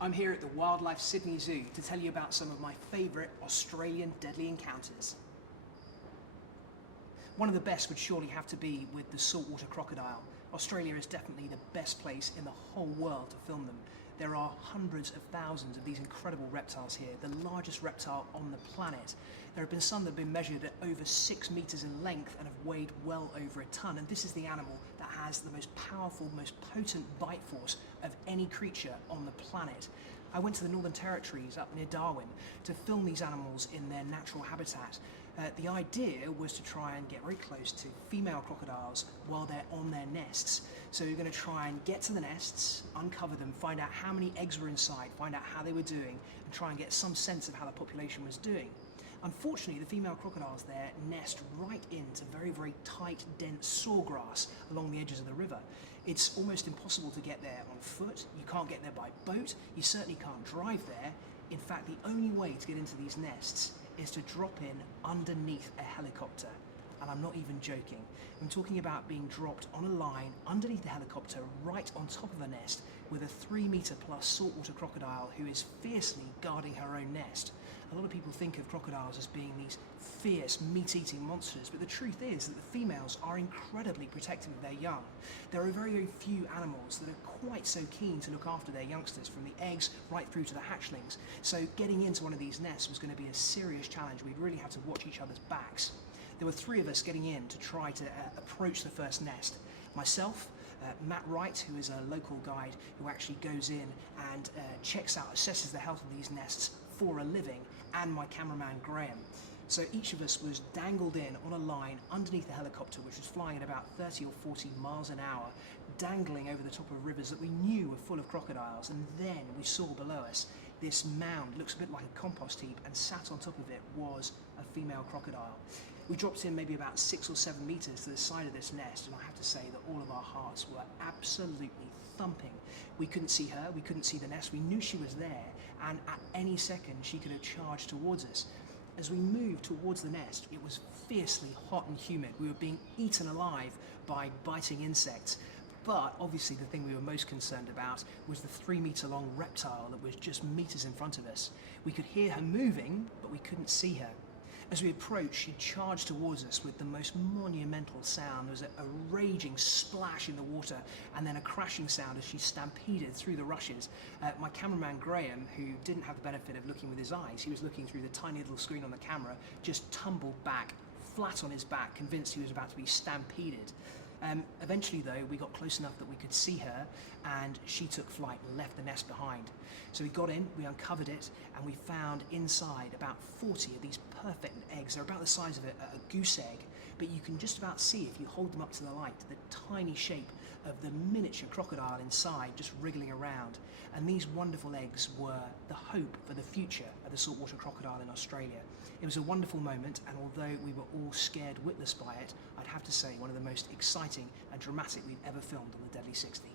I'm here at the Wildlife Sydney Zoo to tell you about some of my favourite Australian deadly encounters. One of the best would surely have to be with the saltwater crocodile. Australia is definitely the best place in the whole world to film them. There are hundreds of thousands of these incredible reptiles here, the largest reptile on the planet. There have been some that have been measured at over 6 meters in length and have weighed well over a ton, and this is the animal that has the most powerful, most potent bite force of any creature on the planet. I went to the Northern Territories up near Darwin to film these animals in their natural habitat. The idea was to try and get very close to female crocodiles while they're on their nests. So you're going to try and get to the nests, uncover them, find out how many eggs were inside, find out how they were doing, and try and get some sense of how the population was doing. Unfortunately, the female crocodiles there nest right into very, very tight, dense sawgrass along the edges of the river. It's almost impossible to get there on foot. You can't get there by boat. You certainly can't drive there. In fact, the only way to get into these nests is to drop in underneath a helicopter. And I'm not even joking. I'm talking about being dropped on a line underneath the helicopter right on top of a nest with a 3-meter plus saltwater crocodile who is fiercely guarding her own nest. A lot of people think of crocodiles as being these fierce meat-eating monsters, but the truth is that the females are incredibly protective of their young. There are very, very few animals that are quite so keen to look after their youngsters, from the eggs right through to the hatchlings. So getting into one of these nests was going to be a serious challenge. We'd really have to watch each other's backs. There were 3 of us getting in to try to approach the first nest. Myself, Matt Wright, who is a local guide who actually goes in and checks out, assesses the health of these nests for a living, and my cameraman Graham. So each of us was dangled in on a line underneath the helicopter, which was flying at about 30 or 40 miles an hour, dangling over the top of rivers that we knew were full of crocodiles. And then we saw below us this mound, looks a bit like a compost heap, and sat on top of it was a female crocodile. We dropped in maybe about 6 or 7 meters to the side of this nest, and I have to say that all of our hearts were absolutely thumping. We couldn't see her, we couldn't see the nest, we knew she was there, and at any second she could have charged towards us. As we moved towards the nest, it was fiercely hot and humid. We were being eaten alive by biting insects. But obviously the thing we were most concerned about was the 3-meter long reptile that was just meters in front of us. We could hear her moving, but we couldn't see her. As we approached, she charged towards us with the most monumental sound. There was a raging splash in the water and then a crashing sound as she stampeded through the rushes. My cameraman Graham, who didn't have the benefit of looking with his eyes, he was looking through the tiny little screen on the camera, just tumbled back, flat on his back, convinced he was about to be stampeded. Eventually though, we got close enough that we could see her, and she took flight and left the nest behind. So we got in, we uncovered it, and we found inside about 40 of these perfect eggs. They're about the size of a goose egg, but you can just about see, if you hold them up to the light, the tiny shape of the miniature crocodile inside just wriggling around. And these wonderful eggs were the hope for the future of the saltwater crocodile in Australia. It was a wonderful moment, and although we were all scared witless by it, I'd have to say one of the most exciting and dramatic we've ever filmed on the Deadly 60.